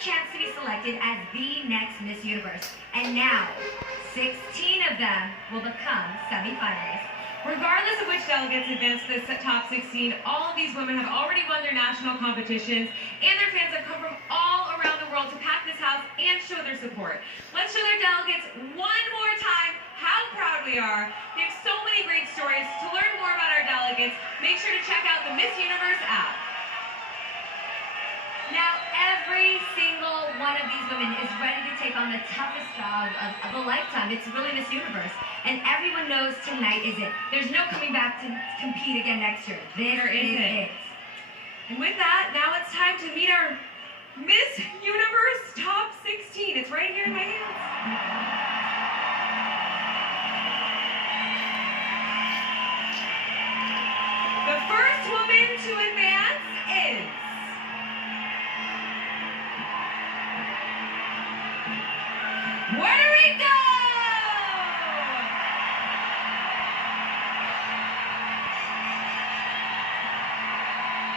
chance to be selected as the next Miss Universe. And now, 16 of them will become semifinalists. Regardless of which delegates advance to the top 16, all of these women have already won their national competitions, and their fans have come from all around the world to pack this house and show their support. Let's show their delegates one more time how proud we are. They have so many great stories. To learn more about our delegates, make sure to check out the Miss Universe app. Now, every single one of these women is ready to take on the toughest job of a lifetime. It's really Miss Universe. And everyone knows tonight is it. There's no coming back to compete again next year. This is it. And with that, now it's time to meet our Miss Universe Top 16. It's right here in my hands. The first woman to advance is Puerto Rico!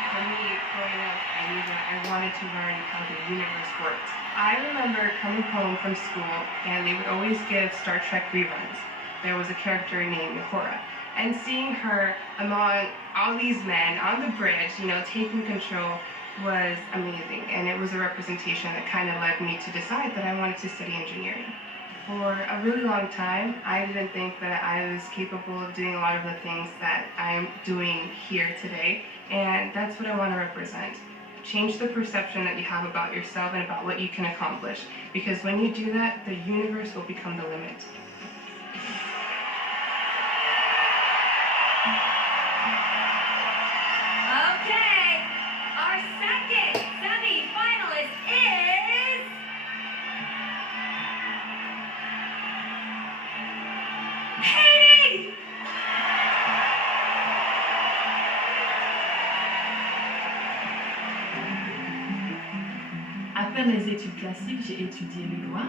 For me, growing up, I knew that I wanted to learn how the universe worked. I remember coming home from school, and they would always give Star Trek reruns. There was a character named Uhura, and seeing her among all these men on the bridge, taking control was amazing, and it was a representation that kind of led me to decide that I wanted to study engineering. For a really long time, I didn't think that I was capable of doing a lot of the things that I'm doing here today, and that's what I want to represent. Change the perception that you have about yourself and about what you can accomplish, because when you do that, the universe will become the limit. Okay, our second semi-finalist is Haiti! Après mes études classiques, j'ai étudié le droit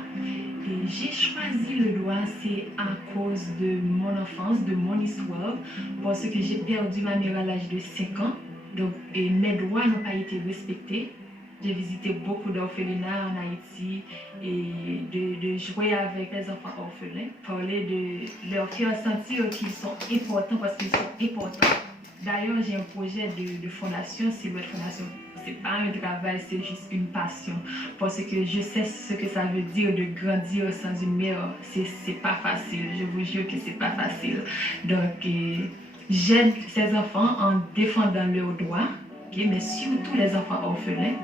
et j'ai choisi le droit, c'est à cause de mon enfance, de mon histoire, parce que j'ai perdu ma mère à l'âge de 5 ans, donc et mes droits n'ont pas été respectés. J'ai visité beaucoup d'orphelinats en Haïti et de jouer avec les enfants orphelins, parler de leur faire sentir qu'ils sont importants parce qu'ils sont importants. D'ailleurs, j'ai un projet de fondation, Silhouette Fondation. C'est pas un travail, c'est juste une passion. Parce que je sais ce que ça veut dire de grandir sans une mère. C'est pas facile, je vous jure que c'est pas facile. Donc, j'aide ces enfants en défendant leurs droits, okay, mais surtout les enfants orphelins.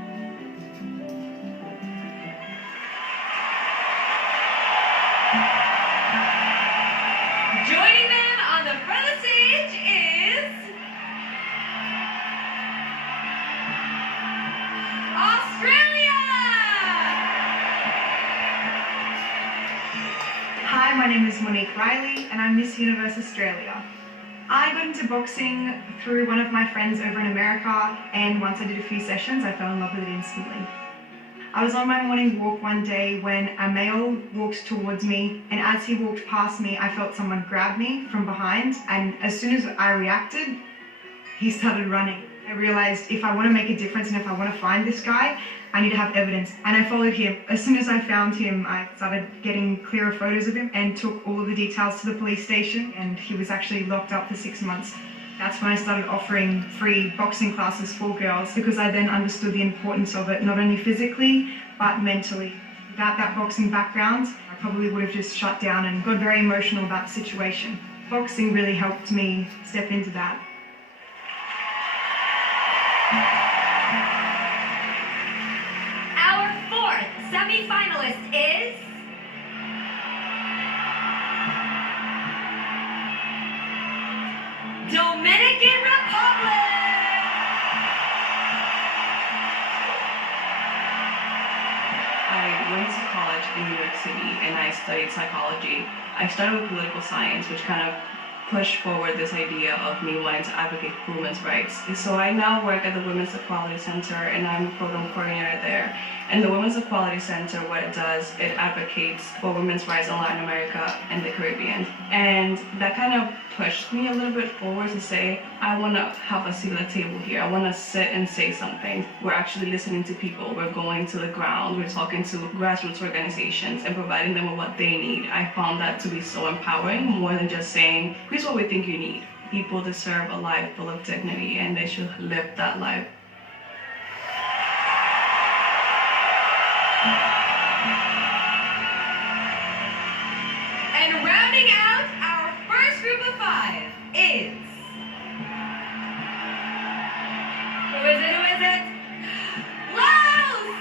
Joining them on the front of the stage is Australia! Hi, my name is Monique Riley and I'm Miss Universe Australia. I got into boxing through one of my friends over in America, and once I did a few sessions, I fell in love with it instantly. I was on my morning walk one day when a male walked towards me, and as he walked past me, I felt someone grab me from behind, and as soon as I reacted, he started running. I realized if I want to make a difference and if I want to find this guy, I need to have evidence, and I followed him. As soon as I found him, I started getting clearer photos of him and took all of the details to the police station, and he was actually locked up for 6 months. That's when I started offering free boxing classes for girls, because I then understood the importance of it, not only physically, but mentally. Without that boxing background, I probably would have just shut down and got very emotional about the situation. Boxing really helped me step into that. Our fourth semi-finalist is Dominican Republic! I went to college in New York City and I studied psychology. I started with political science, which kind of push forward this idea of me wanting to advocate for women's rights. So I now work at the Women's Equality Center, and I'm a program coordinator there. And the Women's Equality Center, what it does, it advocates for women's rights in Latin America and the Caribbean. And that kind of pushed me a little bit forward to say, I want to have a seat at the table here. I want to sit and say something. We're actually listening to people. We're going to the ground. We're talking to grassroots organizations and providing them with what they need. I found that to be so empowering, more than just saying, here's what we think you need. People deserve a life full of dignity, and they should live that life. And rounding out our first group of 5 is... Who is it? Who is it? Laos!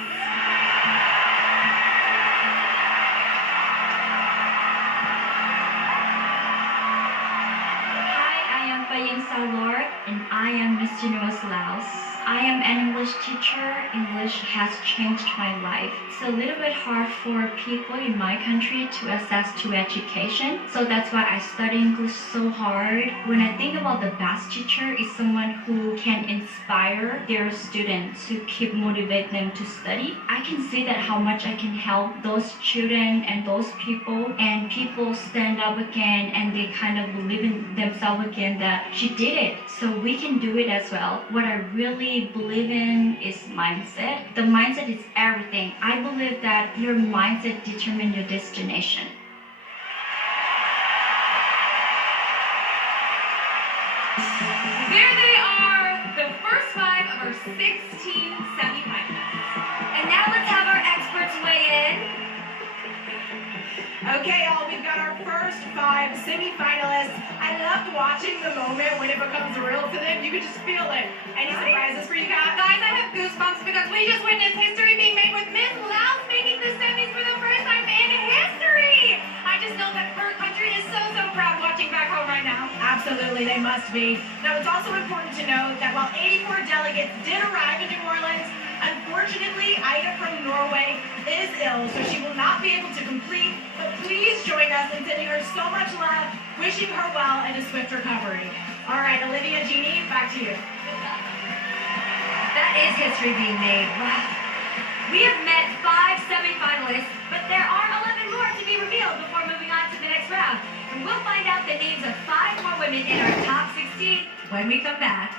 Salor, and I am Miss Universe Laos. I am an English teacher. English has changed my life. It's a little bit hard for people in my country to access to education, so that's why I study English so hard. When I think about the best teacher is someone who can inspire their students to keep motivate them to study. I can see that how much I can help those children and those people, and people stand up again and they kind of believe in themselves again that she did it, so we can do it as well. What I really believe in is mindset. The mindset is everything. I believe that your mindset determines your destination. There they are, the first 5 of our 16 semifinalists. And now let's have our experts weigh in. Okay, y'all, we've got our first 5 semi-finalists. I loved watching the moment when it becomes real to them. You could just feel it. Any surprises for you guys? Guys, I have goosebumps because we just witnessed history being made with Miss Laos making the semis for the first time in history. I just know that her country is so proud watching back home right now. Absolutely, they must be. Now, it's also important to note that while 84 delegates did arrive in New Orleans, unfortunately, Ida from Norway is ill, so she will not be able to complete. But please join us in sending her so much love, wishing her well and a swift recovery. All right, Olivia, Jeannie, back to you. That is history being made. Wow. We have met 5 semifinalists, but there are 11 more to be revealed before moving on to the next round. And we'll find out the names of 5 more women in our top 16 when we come back.